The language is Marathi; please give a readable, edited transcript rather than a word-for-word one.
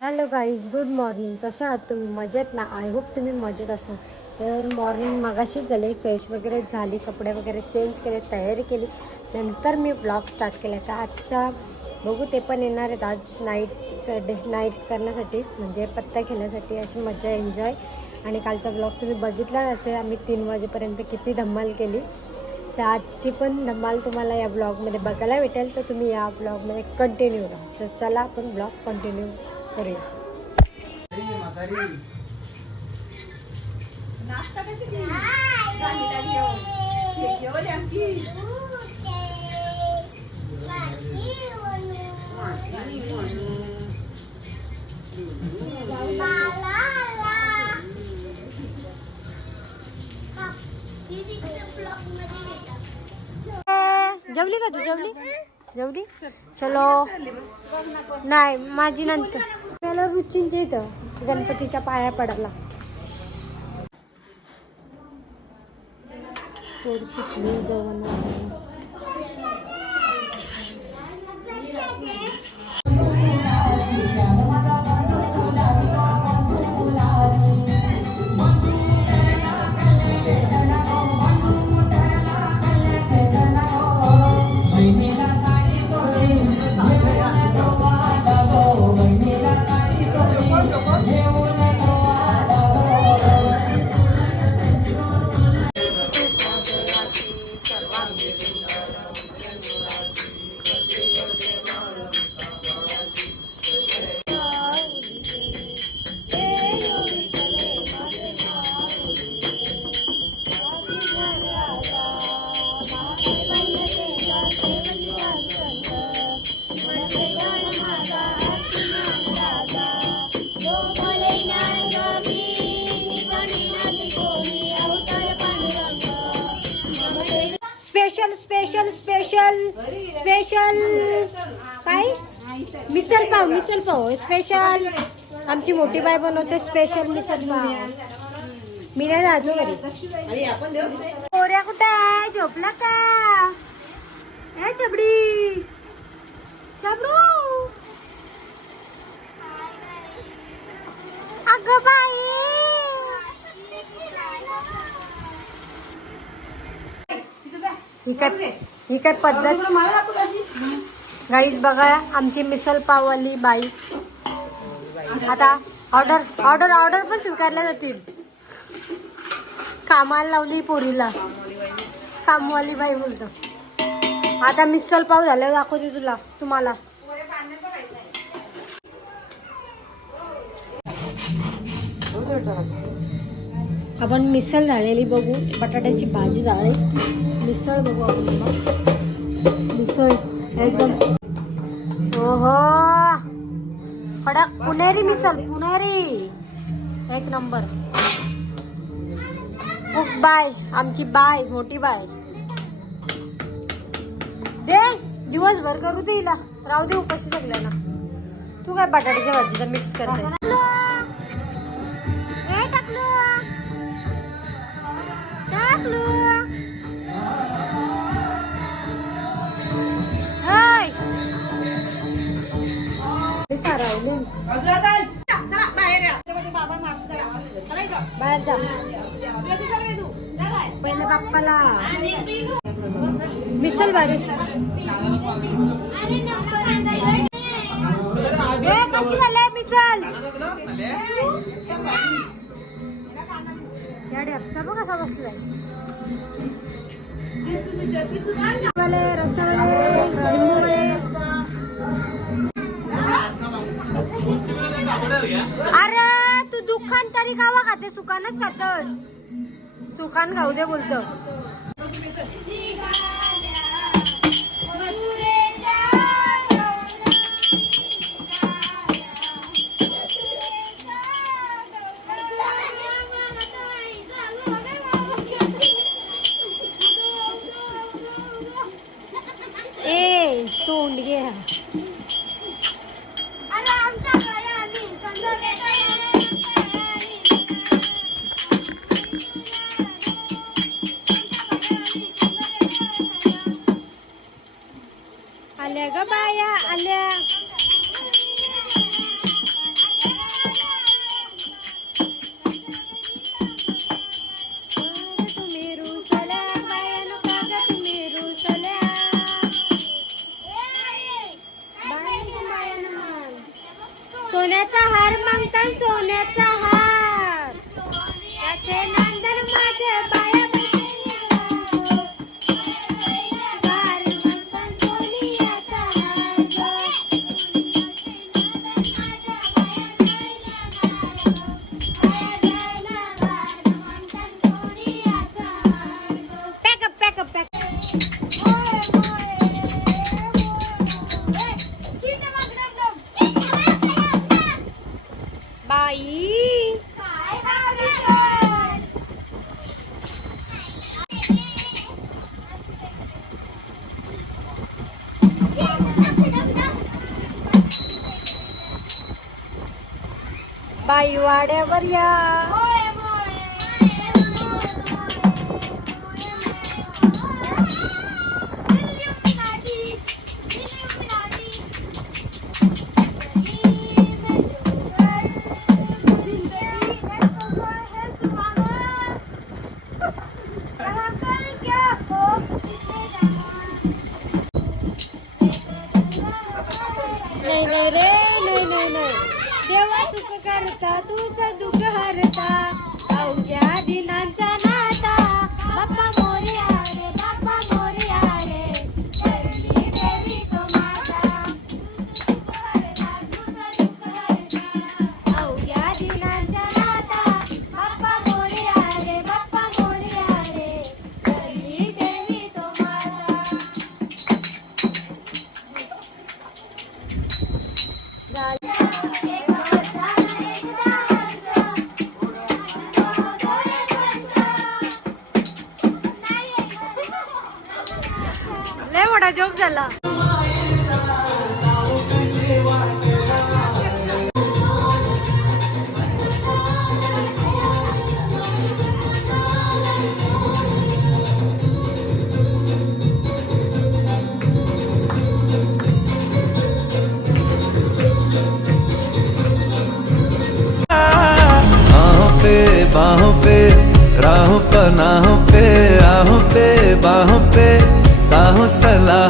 Hello guys, good morning. कशा आहात तुम्ही? मजेत ना? आय होप तुम्ही मजेत असाल. तर मॉर्निंग मगाशीच झाली, फ्रेश वगैरे झाली, कपडे वगैरे चेंज केले, तयारी केली, नंतर मी ब्लॉग स्टार्ट केला. तर आजचा बघू, ते पण येणार आहेत आज नाईट करण्यासाठी, म्हणजे पत्ता खेळण्यासाठी. अशी मजा एन्जॉय. आणि कालचा ब्लॉग तुम्ही बघितला असेल, आम्ही 3 वाजेपर्यंत किती धमाल केली. तर आजची पण धमाल तुम्हाला या ब्लॉगमध्ये बघायला भेटेल. तर तुम्ही या ब्लॉगमध्ये कंटिन्यू राहा. तर चला आपण ब्लॉग कंटिन्यू करूया. जेवली का तू? जेवली चलो. नाही, माझी नंतर. त्याला रुचींच्या इथं गणपतीच्या पाया पडायला. थोडीशी जेवण स्पेशल स्पेशल स्पेशल स्पेशल काय? मिसल पाव स्पेशल. आमची मोठी बाई बनवते स्पेशल मिसल पाव. मी नाही जातो घरी. पोऱ्या कुठे आहे? झोपला का? ए चबडी चबडू. अगं बाई, ही काय पद्धत? गाईज बघा, आमची मिसल पाववाली बाई. आता ऑर्डर पण स्वीकारल्या जातील. कामाला लावली पोरीला, कामवाली बाई बोलतो. आता मिसल पाव झाल्यावर दाखवते तुम्हाला. आपण मिसळ झालेली बघू. बटाट्याची भाजी झाली, मिसळ बघू आपण. मिसळ एकदम ओहो, कडक पुणेरी मिसळ, पुणेरी एक नंबर. खूप बाय, आमची बाय, मोठी बाय. दे दिवसभर करू दे, हिला राहू दे उपाशी सगळ्यांना. तू काय बटाट्याच्या भाजीला मिक्स करते? बाहेर जा पहिले बाप्पाला. मिसल भारी. कशी झाले मिसल? या डेपचा बघ कसा बसलाय. अरे तू दुकान तरी खावा खाते? सुकानच खातस. सुकान खाऊ दे बोलतो. ए तोंड घे. चांदीचा हार मागतात सोन्याचा हार त्याचे नंदन माझे बाया हार मागतात सोनियाचा हार पॅकअप पॅकअप पॅकअप बाई बाई वाड्यावर या नाही नाही रे नाही नाही नाही देवा सुख करता तुझं दुःख हरता अवघ्या दिनांचा नाता बाप्पा मोरया रे बाप्पा मोरया रे देवी देवी तो माता अवघ्या दिनांचा नाता बाप्पा मोरया रे बाप्पा मोरया रे देवी देवी तो माता लय मोठा जोक झाला बाहों पे राहों पनाहों पे राहों पे बाहों पे साहों सलाह